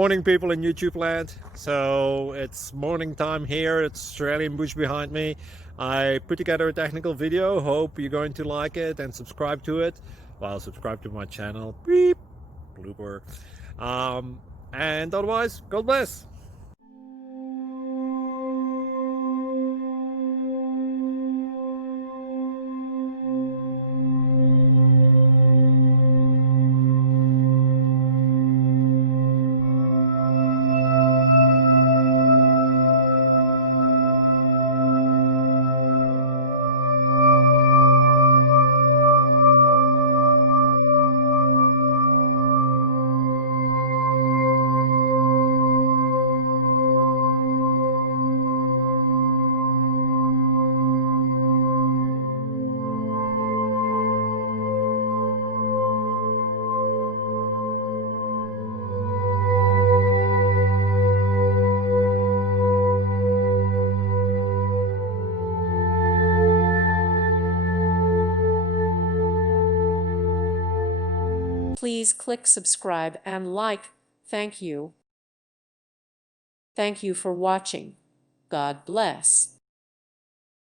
Morning, people in YouTube land. So it's morning time here. It's Australian bush behind me. I put together a technical video. Hope you're going to like it and subscribe to it. Well, subscribe to my channel. Beep. Blooper. And otherwise, God bless. Please click subscribe and like. Thank you. Thank you for watching. God bless.